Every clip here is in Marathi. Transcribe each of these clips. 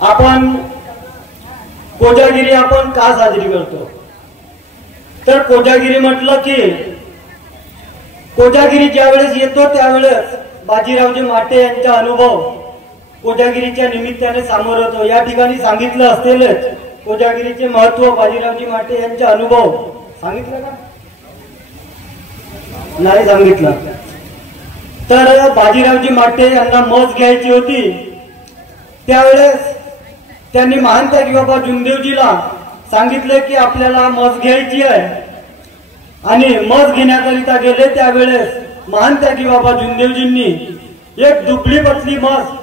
आपण कोजागिरी आपण का साजरी करतो? तर कोजागिरी म्हटलं की कोजागिरी ज्यावेळेस येतो त्यावेळेस बाजीरावजी माटे यांचा अनुभव कोजागिरीच्या निमित्ताने सामोरं होतो. या ठिकाणी सांगितलं असेलच कोजागिरीचे महत्व. बाजीरावजी माटे यांचा अनुभव सांगितलं का? नाही सांगितलं. तर बाजीरावजी माटे यांना मस घ्यायची होती. त्यावेळेस त्यांनी महान त्यागी बाबा जुमदेवजीला सांगितले की आपल्याला मस घ्यायची आहे आणि मस घेण्याकरिता गेले. त्यावेळेस महान त्यागी बाबा जुमदेवजींनी एक दुबळी पतली मस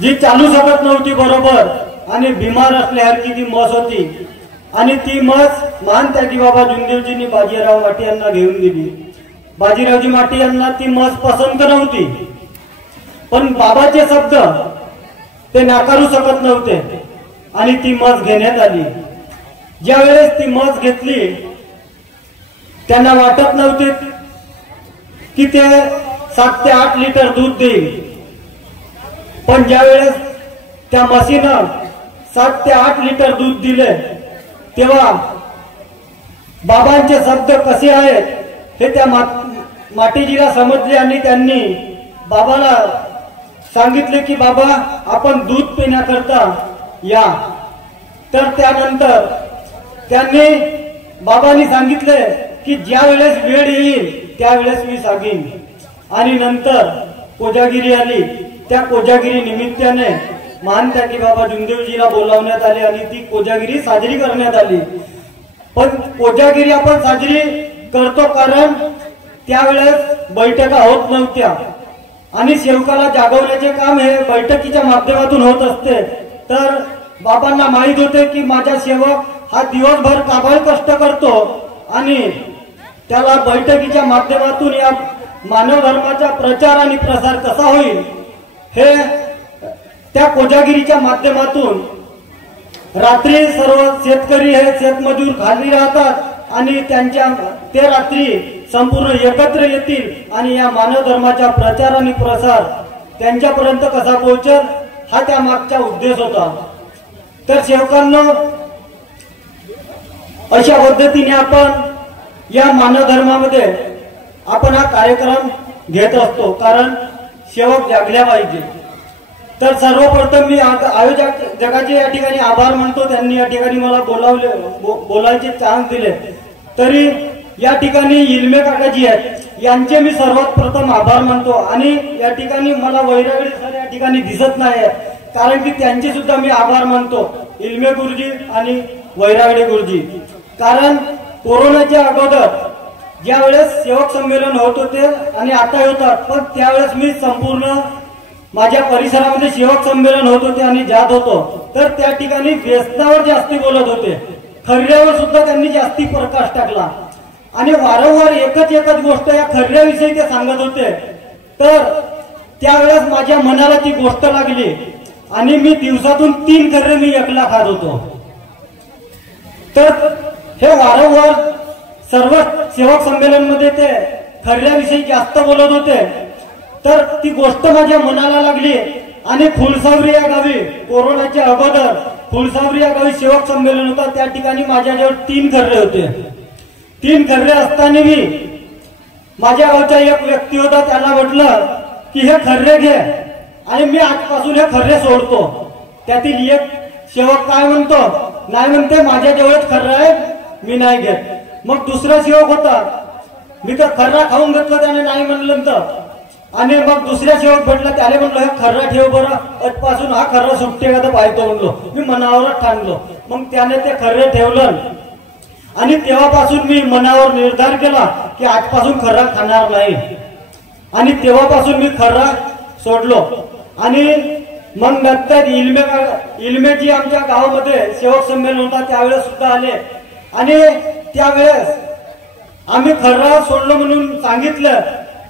जी चालू शकत नव्हती बरोबर आणि बिमार असल्यासारखी ती मस होती आणि ती मस महान त्यागी बाबा जुमदेवजींनी बाजीराव माटे यांना घेऊन दिली. बाजीरावजी माटे यांना ती मस पसंत नव्हती, पण बाबाचे शब्द ते नाकारू शकत नव्हते आणि ती मस घेण्यात आली. ज्यावेळेस ती मस घेतली त्यांना वाटत नव्हते की ते 7 ते 8 लिटर दूध देईल, पण ज्यावेळेस त्या म्हशीनं 7 ते 8 लिटर दूध दिले तेव्हा बाबांचे शब्द कसे आहेत हे त्या माटेजीला समजले आणि त्यांनी बाबाला सांगितले की बाबा आपण दूध पिण्याकरता या. तर त्यानंतर त्यांनी बाबांनी सांगितले की ज्या वेळेस वेळ येईल त्यावेळेस मी सांगेन. आणि नंतर कोजागिरी आली. त्या कोजागिरी निमित्ताने महान त्यागी बाबा जुमदेवजीला बोलावण्यात आले आणि ती कोजागिरी साजरी करण्यात आली. पण कोजागिरी आपण साजरी करतो कारण त्यावेळेस बैठका होत नव्हत्या आणि सेवकाला जागवण्याचे काम हे बैठकीच्या माध्यमातून होत असते. तर बाबांना माहित होते की माझा सेवक हा दिवसभर काबाड कष्ट करतो आणि त्याला बैठकीच्या माध्यमातून या मानव धर्माचा प्रचार आणि प्रसार कसा होईल हे त्या कोजागिरीच्या माध्यमातून. रात्री सर्व शेतकरी हे शेतमजूर खाली राहतात आणि ते रात्री संपूर्ण एकत्र येतील आणि या मानव धर्माचा प्रचार आणि प्रसार त्यांच्यापर्यंत कसा पोहोचेल हा त्या मागचा उद्देश होता. तर सेवकांना अशा पद्धतीने आपण या मानव धर्मामध्ये आपण हा कार्यक्रम घेत असतो कारण सेवक जागल्या पाहिजे. तर सर्वप्रथम मी आयोजक जगाचे या ठिकाणी आभार मानतो. त्यांनी या ठिकाणी मला बोलायचे चान्स दिले. तरी या ठिकाणी इल्मे काकाजी आहेत यांचे मी सर्वात प्रथम आभार मानतो आणि या ठिकाणी मला वैरागडे सर या ठिकाणी दिसत नाही कारण की त्यांचे सुद्धा मी आभार मानतो. इल्मे गुरुजी आणि वैरागडे गुरुजी. कारण कोरोनाच्या अगोदर ज्या वेळेस सेवक संमेलन होत होते आणि आता होतात, पण त्यावेळेस मी संपूर्ण माझ्या परिसरामध्ये सेवक संमेलन होत होते आणि जात होतो. तर त्या ठिकाणी व्यसनावर जास्ती बोलत होते, खर्यावर सुद्धा त्यांनी जास्ती प्रकाश टाकला आणि वारंवार एकच गोष्ट या खर्याविषयी ते सांगत होते. तर त्यावेळेस माझ्या मनाला ती गोष्ट लागली आणि मी दिवसातून 3 खर्रे मी एकला खात होतो. तर हे वारंवार सर्व सेवक संमेलन मध्ये ते खर्याविषयी जास्त बोलत होते. तर ती गोष्ट माझ्या मनाला लागली आणि फुलसावरी या गावी कोरोनाच्या अगोदर फुलसावरी या गावी सेवक संमेलन होता. त्या ठिकाणी माझ्याजवळ 3 खर्रे होते. 3 खर्रे असताना मी माझ्या गावचा एक व्यक्ती होता, त्याला म्हटलं की हे खर्रे घे आणि मी आजपासून हे खर्रे सोडतो. त्यातील एक सेवक काय म्हणतो, नाही म्हणते माझ्याजवळच खर्र आहे मी नाही घेत. मग दुसरा सेवक होता, मी तर खर्रा खाऊन घेतला, त्याने नाही म्हणलं तर. आणि मग दुसऱ्या सेवक भेटला, त्याने म्हणलो हे खर्रा ठेव बरं, आजपासून हा खर्रा सुटते का तर पाहतो म्हणलो. मी मनावरच ठाणलो. मग त्याने ते खर्रे ठेवलं आणि तेव्हापासून मी मनावर निर्धार केला की आजपासून खर्रा खाणार नाही आणि तेव्हापासून मी खर्रा सोडलो. आणि मग नंतर इल्मेजी आमच्या गावामध्ये सेवक संमेलन होता त्यावेळेस सुद्धा आले आणि त्यावेळेस आम्ही खर्रा सोडलो म्हणून सांगितलं.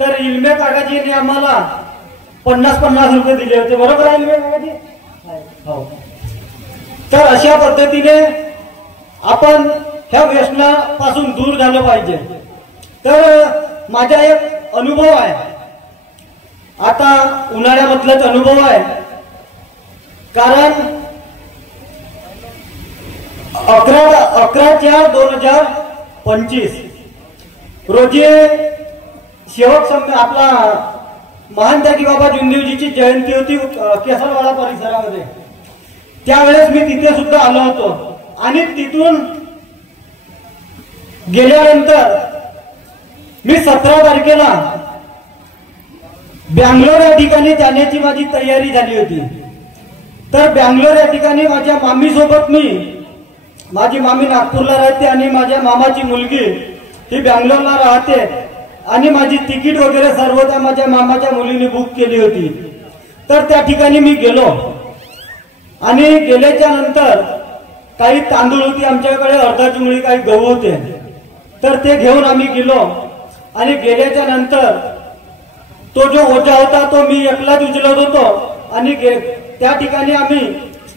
तर इल्मे काकाजीने आम्हाला 50-50 रुपये दिले होते. बरोबर आहे इल्मे काकाजी? हो. तर अशा पद्धतीने आपण ह्या व्यसनापासून दूर झालं पाहिजे. तर माझा एक अनुभव आहे, आता उन्हाळ्यामधलाच अनुभव आहे. कारण 11/4/2025 रोजी शेवट आपला महान त्यागी बाबा जुंदेवजीची जयंती होती केसरवाडा परिसरामध्ये. त्यावेळेस मी तिथे सुद्धा आलो होतो आणि तिथून गेल्यानंतर मी 17 तारखेला बँगलोर या ठिकाणी जाण्याची माझी तयारी झाली होती. तर बँगलोर या ठिकाणी माझ्या मामी सोबत माझी मामी नागपूरला राहते आणि माझ्या मामाची मुलगी ही बँगलोरला राहते आणि माझी तिकीट वगैरे सर्व त्या माझ्या मामाच्या मुलीने बुक केली होती. तर त्या ठिकाणी मी गेलो आणि गेल्याच्या नंतर काही तांदूळ होती आमच्याकडे, अर्धा चिमणी काही गहू होते. तर ते घेऊन आम्ही गेलो आणि गेल्याच्या नंतर तो जो ओझा होता तो मी एकलाच उचलत होतो आणि त्या ठिकाणी आम्ही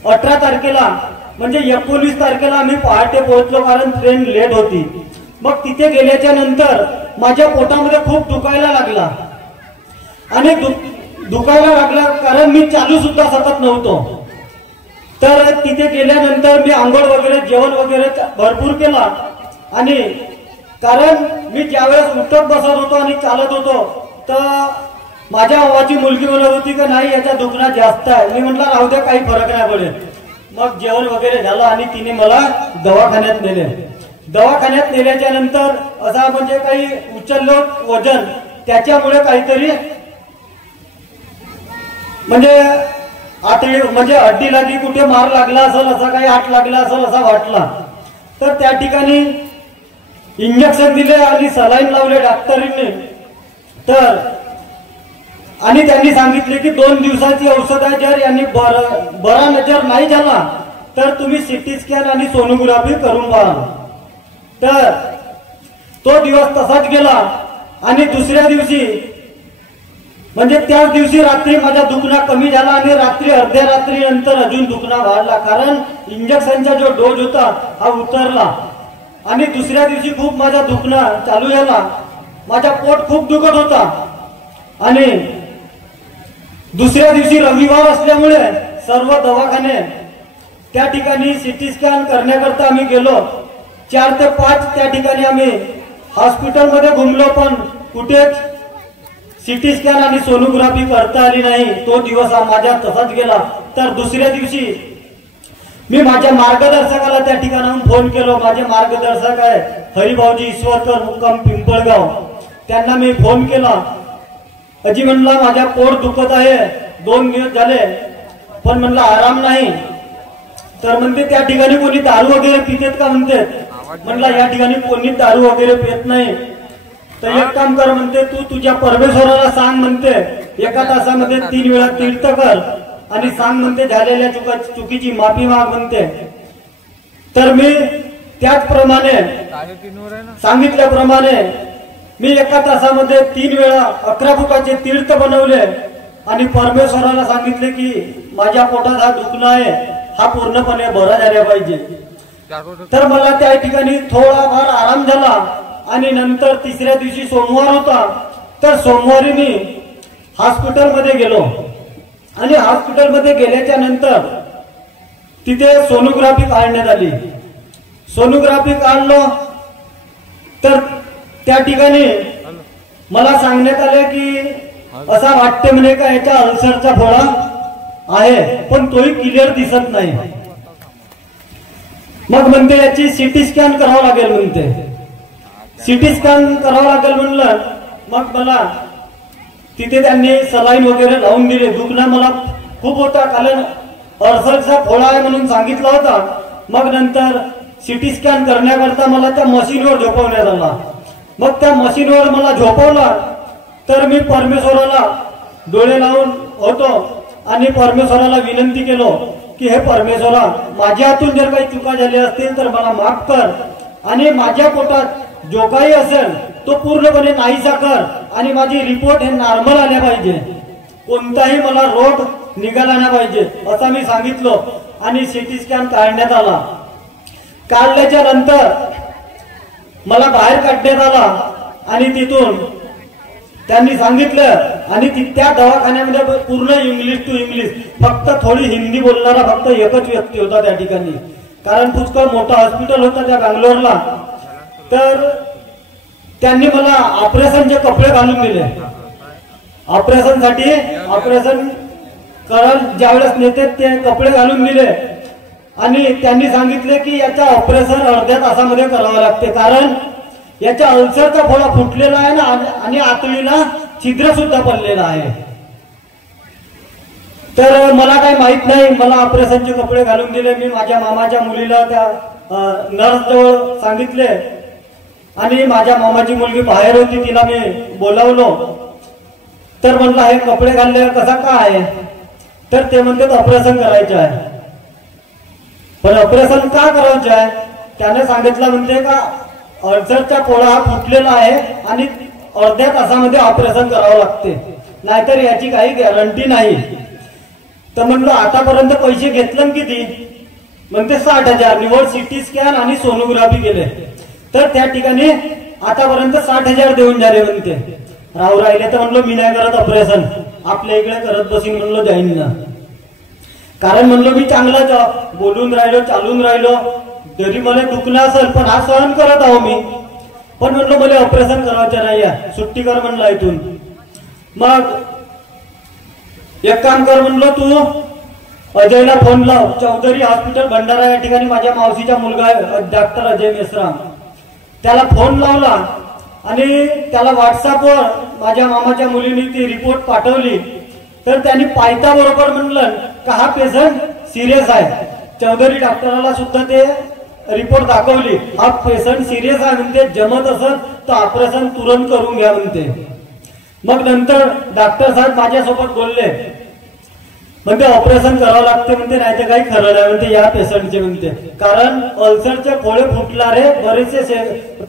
18 तारखेला म्हणजे 19 तारखेला आम्ही पहाटे पोहोचलो कारण ट्रेन लेट होती. मग तिथे गेल्याच्या नंतर माझ्या पोटामध्ये खूप दुखायला लागला आणि दुखायला लागला कारण मी चालू सुद्धा शकत नव्हतो. तर तिथे गेल्यानंतर मी आंघोळ वगैरे जेवण वगैरे भरपूर केला आणि कारण मी ज्यावेळेस उठत बसत होतो आणि चालत होतो तर माझ्या भावाची मुलगी म्हणत होती की नाही याच्या दुखणं जास्त आहे. मी म्हटलं राहू द्या काही फरक नाही पडेल. मग जेवण वगैरे झालं आणि तिने मला दवाखान्यात नेले. दवाखान्यात नेल्याच्या नंतर असा म्हणजे काही उचललं वजन त्याच्यामुळे काहीतरी म्हणजे आतडी म्हणजे हड्डी लागली कुठे मार लागला असेल असा काही आठ लागला असेल असा वाटला. तर त्या ठिकाणी इंजेक्शन दिले आणि सलाईन लावले डॉक्टरीने. तर आणि त्यांनी सांगितले की 2 दिवसाची औषध आहे, जर यांनी बरा नजर नाही झाला तर तुम्ही सिटी स्कॅन आणि सोनोग्राफी करून पहा. तर तो दिवस तसाच गेला आणि दुसऱ्या दिवशी म्हणजे त्याच दिवशी रात्री माझा दुखणं कमी झाला आणि रात्री अर्ध्या रात्री नंतर अजून दुखणं वाढला कारण इंजेक्शनचा जो डोज होता हा उतरला आणि दुसऱ्या दिवशी खूप माझा दुखणं चालू झाला. माझा पोट खूप दुखत होता आणि दुसऱ्या दिवशी रविवार असल्यामुळे सर्व दवाखाने त्या ठिकाणी सिटी स्कॅन करण्याकरता आम्ही गेलो. 4 ते 5 त्या ठिकाणी आम्ही हॉस्पिटलमध्ये घुमलो पण कुठेच सिटी स्कॅन आणि सोनोग्राफी करता आली नाही. तो दिवस माझा तसाच गेला. तर दुसऱ्या दिवशी मी माझ्या मार्गदर्शकाला त्या ठिकाणाहून फोन केलो. माझे मार्गदर्शक आहे हरिभाऊजी ईश्वरकर मुक्काम पिंपळगाव. त्यांना मी फोन केला. अजी म्हणला माझ्या पोट दुखत आहे 2 दिवस झाले पण म्हणला आराम नाही. तर म्हणते त्या ठिकाणी कोणी दारू वगैरे पितेत का म्हणते. म्हणला या ठिकाणी कोणी दारू वगैरे पित नाही. तर एक काम कर म्हणते तू तुझ्या परमेश्वराला सांग म्हणते 1 तासामध्ये 3 वेळा तीर्थ कर आणि सांग म्हणते झालेल्या चुकीची माफी माग म्हणते. तर मी त्याचप्रमाणे सांगितल्याप्रमाणे मी 1 तासामध्ये 3 वेळा 11 फुटाचे तीर्थ बनवले आणि परमेश्वराला सांगितले की माझ्या पोटात हा दुखणं आहे हा पूर्णपणे बरा झाला पाहिजे. तर मला त्या ठिकाणी थोडाफार आराम झाला आणि नंतर तिसऱ्या दिवशी सोमवार होता. तर सोमवारी मी हॉस्पिटलमध्ये गेलो आणि हॉस्पिटलमध्ये गेल्याच्या नंतर तिथे सोनोग्राफी काढण्यात आली. सोनोग्राफी काढलो तर त्या ठिकाणी मला सांगण्यात आले की असा वाटते म्हणे का याच्या अल्सरचा फोडा आहे पण तोही क्लिअर दिसत नाही. मग म्हणते याची सिटी स्कॅन करावं लागेल म्हणते. सिटी स्कॅन करावं लागेल म्हणलं. मग मला तिथे त्यांनी सलाईन वगैरे लावून दिले. दुखणं मला खूप होता कारण अल्सरचा फोडा आहे म्हणून सांगितलं होता. मग नंतर सिटी स्कॅन करण्याकरता मला त्या मशीनवर झोपवण्यात आला. मग त्या मशीनवर मला झोपवला. तर मी परमेश्वराला डोळे लावून होतो आणि परमेश्वराला विनंती केलो की हे परमेश्वरा माझ्या हातून जर काही चुका झाल्या असतील तर मला माफ कर आणि माझ्या पोटात जो काही असेल तो पूर्णपणे नाहीसा कर आणि माझी रिपोर्ट हे नॉर्मल आल्या पाहिजे. कोणताही मला रोग निघाला नाही पाहिजे असं मी सांगितलं आणि सिटी स्कॅन काढण्यात आला. काढल्याच्या नंतर मला बाहेर काढण्यात आला आणि तिथून त्यांनी सांगितलं आणि त्या दवाखान्यामध्ये पूर्ण इंग्लिश टू इंग्लिश फक्त थोडी हिंदी बोलणारा फक्त एकच व्यक्ती होता त्या ठिकाणी, कारण पुष्कळ मोठा हॉस्पिटल होता त्या बँगलोरला. तर त्यांनी मला ऑपरेशनचे कपडे घालून दिले. ऑपरेशनसाठी ऑपरेशन करायला ज्यावेळेस नेते ते कपडे घालून दिले आणि त्यांनी सांगितले की याचा ऑपरेशन अर्ध्या तासामध्ये करावं लागते, कारण याच्या अल्सरचा फोडा फुटलेला आहे ना आणि आतडीला छिद्र सुद्धा पडलेला आहे. तर मला काही माहित नाही, मला ऑपरेशनचे कपडे घालून दिले. मी माझ्या मामाच्या मुलीला त्या नर्स जवळ सांगितले आणि माझ्या मामाची मुलगी बाहेर होती, तिला मी बोलावलो. तर म्हणलं हे कपडे घालले कसा का आहे, तर ते म्हणतात ऑपरेशन करायचे आहे. पण ऑपरेशन का करायचे आहे, त्याने सांगितलं म्हणते का अल्सरचा पोळा हा फुटलेला आहे आणि अर्ध्या तासामध्ये ऑपरेशन करावं लागते, नाहीतर याची काही गॅरंटी नाही. तर म्हणलं आतापर्यंत पैसे घेतलं किती, म्हणते 60,000. निवड सिटी स्कॅन आणि सोनोग्राफी केले तर त्या ठिकाणी आतापर्यंत 60,000 देऊन झाले म्हणते. राहू राहिले तर म्हणलो मी नाही करत ऑपरेशन, आपल्या इकडे करत बसीन म्हणलो जाईन ना, कारण म्हणलो मी चांगला बोलून राहिलो चालून राहिलो, जरी मला दुखणं असेल पण हा सहन करत आहो मी. पण म्हणलो मला ऑपरेशन करायचं नाही, सुट्टी कर म्हणलं इथून. मग एक काम कर म्हणलो, तू अजयला फोन लाव, चौधरी हॉस्पिटल भंडारा या ठिकाणी माझ्या मावशीचा मुलगा आहे डॉक्टर अजय मेश्राम. त्याला फोन लावला आणि त्याला व्हॉट्सअपवर माझ्या मामाच्या मुलीने ती रिपोर्ट पाठवली. तर त्यांनी पायता बरोबर म्हणलं का हा पेशंट सिरियस आहे. चौधरी डॉक्टराला सुद्धा ते रिपोर्ट दाखवली, हा पेशंट सिरियस आहे म्हणते, जमत असेल तर ऑपरेशन तुरंत करून घ्या म्हणते. मग नंतर डॉक्टर साहेब माझ्यासोबत बोलले, म्हणते ऑपरेशन करावं लागते म्हणते, नाही तर काही खरं नाही म्हणते या पेशंटचे म्हणते, कारण अल्सरचे फोळे फुटणारे बरेचसे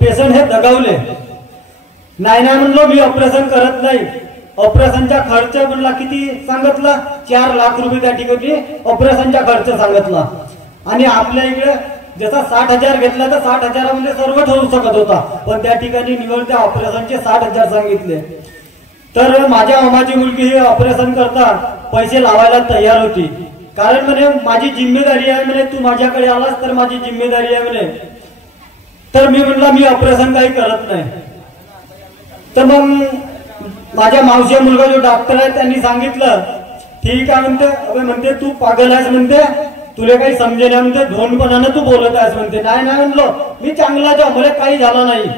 पेशंट हे दगावले. नाही म्हणलो मी ऑपरेशन करत नाही. ऑपरेशनचा खर्च म्हणला किती सांगितला, 4 लाख रुपये त्या ठिकाणी ऑपरेशनचा खर्च सांगितला. आणि आपल्या इकडे जसा 60,000 घेतला तर 60,000 मध्ये सर्व ठेवू शकत होता, पण त्या ठिकाणी निवड त्या ऑपरेशनचे 60,000 सांगितले. तर माझ्या मामाची मुलगी हे ऑपरेशन करता पैसे लावायला तयार होती, कारण म्हणे माझी जिम्मेदारी आहे म्हणे, तू माझ्याकडे आलास तर माझी जिम्मेदारी आहे म्हणे. तर मी म्हणला मी ऑपरेशन काही करत नाही. तर मग माझ्या मावशी मुलगा जो डॉक्टर आहे त्यांनी सांगितलं ठीक आहे म्हणते. अबे म्हणते तू पागल आहेस म्हणते, तुला काही समजे नाही म्हणते, ढोणपणानं तू बोलत आहेस म्हणते. नाही म्हणलो मी चांगला जाऊ, मला काही झालं नाही.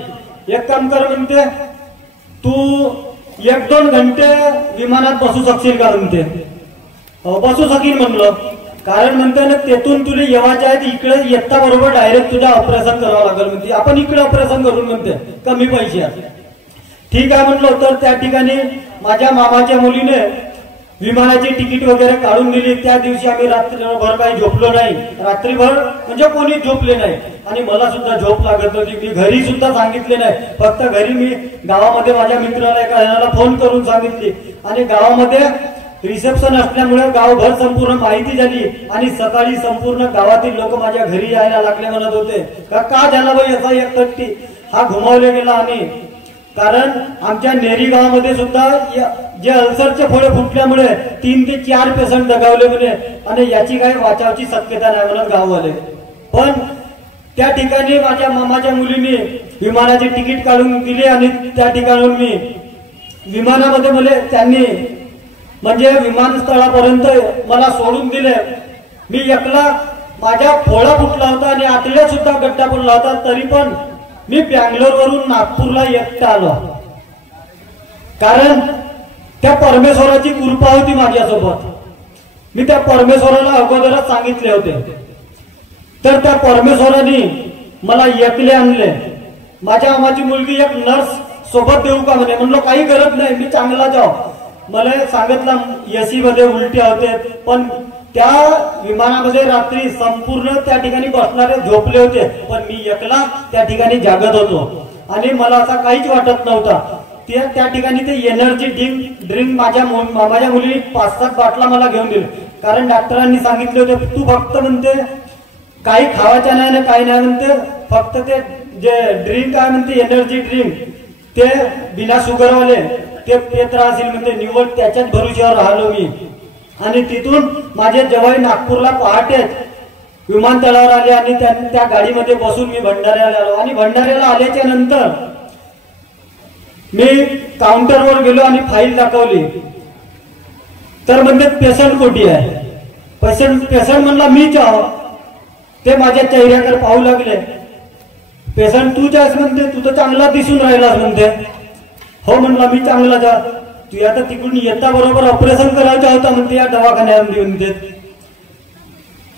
एक काम कर म्हणते, तू 1-2 घंटे विमानात बसू शकशील का म्हणते. बसू शकीन म्हणलं, कारण म्हणते ना तेथून तुला येवायचं आहे इकडे येता बरोबर डायरेक्ट तुझ्या ऑपरेशन करावं लागेल म्हणते, आपण इकडे ऑपरेशन करून म्हणते कमी पैशात. ठीक आहे म्हणलो. तर त्या ठिकाणी माझ्या मामाच्या मुलीने विमानाची तिकीट वगैरे काढून दिली. त्या दिवशी आम्ही रात्रभर काही झोपलो नाही, रात्रीभर म्हणजे कोणी झोपले नाही आणि मला सुद्धा झोप लागत नव्हती. मी घरी सुद्धा सांगितले नाही, फक्त घरी मी गावामध्ये माझ्या मित्राला एका फोन करून सांगितली आणि गावामध्ये रिसेप्शन असल्यामुळे गावभर संपूर्ण माहिती झाली आणि सकाळी संपूर्ण गावातील लोक माझ्या घरी यायला लागले, म्हणत होते का झाला बाई असा एकटट्टी हा घुमावले गेला. आणि कारण आमच्या नेरी गावामध्ये सुद्धा जे अल्सरचे फोळे फुटल्यामुळे 3 ते 4 पेशंट दगावले म्हणे आणि याची काही वाचावची शक्यता नाही म्हणत गाववाले. पण त्या ठिकाणी माझ्या मामाच्या मुलीने विमानाची तिकीट काढून दिली आणि त्या ठिकाणून मी विमानामध्ये मला त्यांनी म्हणजे विमानस्थळापर्यंत मला सोडून दिले. मी एकला, माझ्या फोळा फुटला होता आणि आतड्यात सुद्धा गड्डा पडला होता, तरी पण मी बँगलोर वरून नागपूरला एकटा आलो, कारण त्या परमेश्वराची कृपा होती माझ्यासोबत. मी त्या परमेश्वराला अगोदरच सांगितले होते, तर त्या परमेश्वराने मला एकले आणले. माझ्या मामाची मुलगी एक नर्स सोबत देऊ का म्हणे, म्हणलो काही गरज नाही, मी चांगला जाऊ. मला सांगितलं एसी मध्ये उलट्या होते, पण त्या विमानामध्ये रात्री संपूर्ण त्या ठिकाणी बसणारे झोपले होते, पण मी एकला त्या ठिकाणी जागत होतो आणि मला असा काहीच वाटत नव्हता. त्या ठिकाणी ते एनर्जी ड्रिंक माझ्या मामाच्या मुली 5-7 बाटला मला घेऊन दिले, कारण डॉक्टरांनी सांगितले होते तू फक्त म्हणते काही खावायचं नाही ना काही नाही म्हणते, फक्त ते जे ड्रिंक आहे म्हणते एनर्जी ड्रिंक ते बिना शुगरवाले ते पेत राहतील म्हणते. निवड त्याच्याच भरोश्यावर राहिलो मी आणि तिथून माझे जवाई नागपूरला पहाटे विमानतळावर आले आणि त्या गाडीमध्ये बसून मी भंडाऱ्याला आलो आणि भंडाऱ्याला आल्याच्या नंतर मी काउंटरवर गेलो आणि फाईल दाखवली तर म्हणजे पेशंट कोठी आहे. पेशंट म्हणला मीच आहो. ते माझ्या चेहऱ्याकडे पाहू लागले. पेशंट तूच आहेस म्हणते, तू तर चांगला दिसून राहिलास म्हणते. हो म्हणला मी चांगला जा. तू आता तिकडून येता बरोबर ऑपरेशन करायचा होता म्हणते या दवाखान्यामध्ये म्हणते.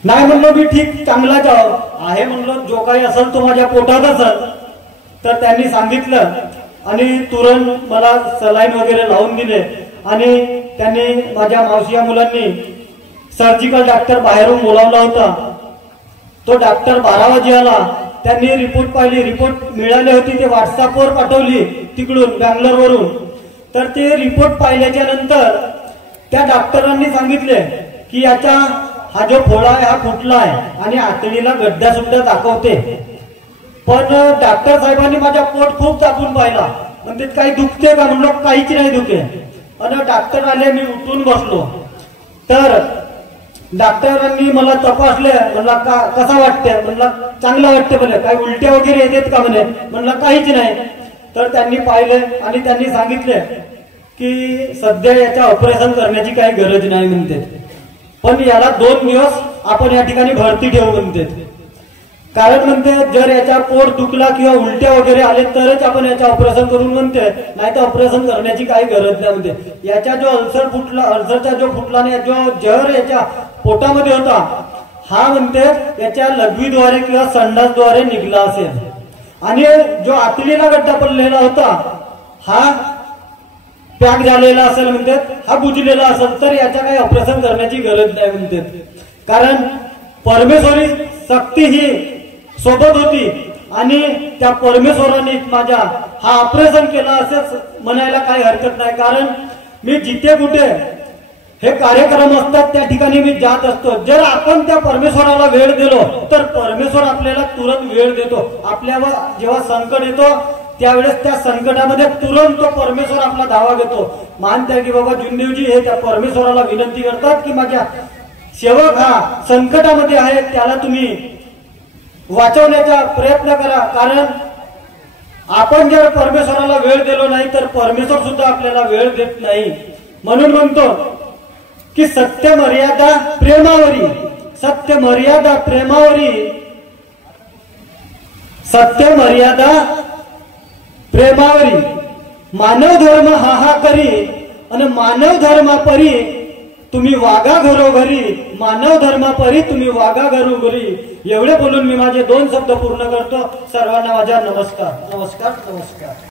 नाही म्हणलो मी ठीक चांगला जाव आहे म्हणलो, जो काही असेल तो माझ्या पोटात असेल. तर त्यांनी सांगितलं आणि तुरंत मला सलाईन वगैरे लावून दिले आणि त्यांनी माझ्या मावशी मुलांनी सर्जिकल डॉक्टर बाहेरून बोलावला होता. तो डॉक्टर 12 वाजे आला. त्यांनी रिपोर्ट पाहिली. रिपोर्ट मिळाली होती ते व्हॉट्सअपवर पाठवली तिकडून बँगलोरवरून. तर ते रिपोर्ट पाहिल्याच्या नंतर त्या डॉक्टरांनी सांगितले की याचा हा जो फोडा आहे हा फुटला आहे आणि आतडीला गड्डा सुद्धा दाखवते. पण डॉक्टर साहेबांनी माझा पोट खूप दाबून पाहिला. म्हणजे काही दुखते का म्हणलो काहीच नाही दुखे. आणि डॉक्टर आले. मी उठून बसलो. तर डॉक्टरांनी मला तपासले. म्हणला कसा वाटते म्हणला चांगला वाटते म्हणे. काही उलट्या वगैरे येतात का म्हणे. म्हणला काहीच नाही. तर त्यांनी पाहिले आणि त्यांनी सांगितले की सध्या याच्या ऑपरेशन करण्याची काही गरज नाही म्हणते, पण याला 2 दिवस आपण या ठिकाणी भरती ठेवू म्हणते. कारण म्हणते जर याचा पोट दुखला किंवा उलट्या वगैरे आले तरच आपण याचं ऑपरेशन करून म्हणते, नाही तर ऑपरेशन करण्याची काही गरज नाही म्हणते. याचा जो अल्सरचा जो फुटला नाही, जो जहर याच्या पोटामध्ये होता हा म्हणते याच्या लघवीद्वारे किंवा संडासद्वारे निघला असेल. आणि जो आतडीला गड्डा पडलेला होता हा पॅक झालेला असेल म्हणते, हा बुजलेला असेल तर याच्या काही ऑपरेशन करण्याची गरज नाही म्हणते. कारण परमेश्वरी शक्ती ही सोबत होती आणि त्या परमेश्वराने माझ्या हा ऑपरेशन केला असेच म्हणायला काही हरकत नाही. कारण मी जिथे कुठे हे कार्यक्रम असतात त्या ठिकाणी मी जात असतो. जर आपण त्या परमेश्वराला वेळ दिलो तर परमेश्वर आपल्याला तुरंत वेळ देतो. आपल्यावर जेव्हा संकट येतो त्यावेळेस त्या संकटामध्ये तुरंत तो परमेश्वर आपला धावा घेतो. मानते की बाबा जुनदेवजी हे त्या परमेश्वराला विनंती करतात की माझ्या सेवक हा संकटामध्ये आहे, त्याला तुम्ही वाचवण्याचा प्रयत्न करा. कारण आपण जर परमेश्वराला वेळ दिलो नाही तर परमेश्वर सुद्धा आपल्याला वेळ देत नाही. म्हणून म्हणतो की सत्य मर्यादा प्रेमावरी, सत्य मर्यादा प्रेमावरी, सत्य मर्यादा प्रेमावरी. मानव धर्म हा करी आणि मानव धर्मापरी तुम्ही वागा घरोघरी, मानव धर्मापरी तुम्ही वागा घरोघरी. एवढे बोलून मी माझे 2 शब्द पूर्ण करतो. सर्वांना माझा नमस्कार नमस्कार नमस्कार.